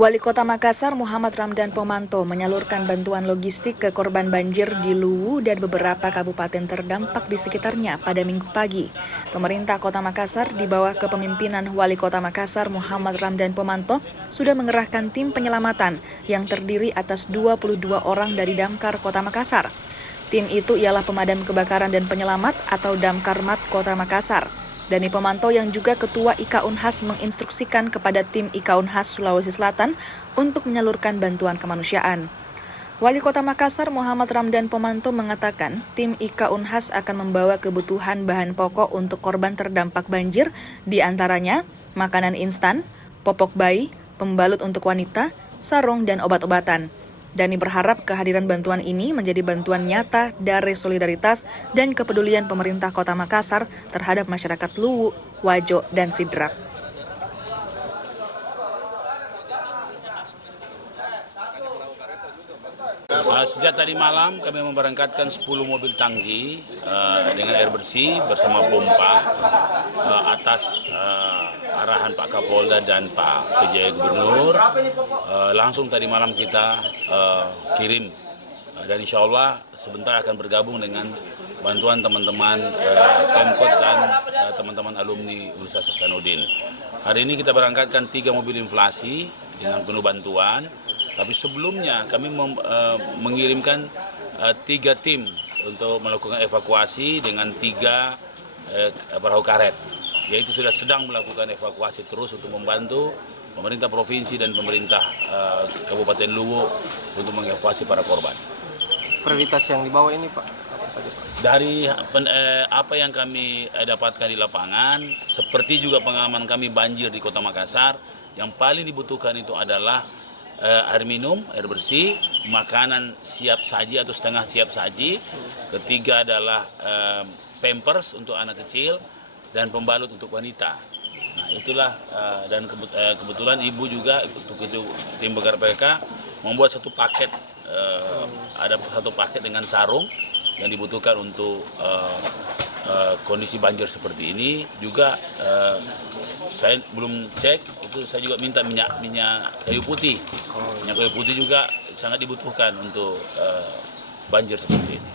Wali Kota Makassar Muhammad Ramdan Pomanto menyalurkan bantuan logistik ke korban banjir di Luwu dan beberapa kabupaten terdampak di sekitarnya pada Minggu pagi. Pemerintah Kota Makassar di bawah kepemimpinan Wali Kota Makassar Muhammad Ramdan Pomanto sudah mengerahkan tim penyelamatan yang terdiri atas 22 orang dari Damkar Kota Makassar. Tim itu ialah pemadam kebakaran dan penyelamat atau Damkarmat Kota Makassar. Dani Pomanto yang juga Ketua IKA Unhas menginstruksikan kepada tim IKA Unhas Sulawesi Selatan untuk menyalurkan bantuan kemanusiaan. Wali Kota Makassar Muhammad Ramdan Pomanto mengatakan tim IKA Unhas akan membawa kebutuhan bahan pokok untuk korban terdampak banjir, di antaranya makanan instan, popok bayi, pembalut untuk wanita, sarung, dan obat-obatan. Dani berharap kehadiran bantuan ini menjadi bantuan nyata dari solidaritas dan kepedulian pemerintah Kota Makassar terhadap masyarakat Luwu, Wajo, dan Sidrap. Sejak tadi malam kami memberangkatkan 10 mobil tangki dengan air bersih bersama pompa atas arahan Pak Kapolda dan Pak PJ Gubernur. Langsung tadi malam kita kirim dan insya Allah sebentar akan bergabung dengan bantuan teman-teman Pemkot dan teman-teman alumni Universitas Hasanuddin. Hari ini kita berangkatkan 3 mobil inflasi dengan penuh bantuan. Tapi sebelumnya kami mengirimkan 3 tim untuk melakukan evakuasi dengan 3 perahu karet. Yaitu sudah sedang melakukan evakuasi terus untuk membantu pemerintah provinsi dan pemerintah Kabupaten Luwu untuk mengevakuasi para korban. Prioritas yang dibawa ini Pak, apa saja Pak? Dari apa yang kami dapatkan di lapangan, seperti juga pengalaman kami banjir di Kota Makassar, yang paling dibutuhkan itu adalah air minum, air bersih, makanan siap saji atau setengah siap saji. Ketiga adalah pampers untuk anak kecil dan pembalut untuk wanita. Nah, itulah dan kebetulan ibu juga untuk itu tim Begar PK membuat satu paket, ada satu paket dengan sarung yang dibutuhkan untuk kondisi banjir seperti ini. Juga saya belum cek, itu saya juga minta minyak kayu putih. Minyak kayu putih juga sangat dibutuhkan untuk banjir seperti ini.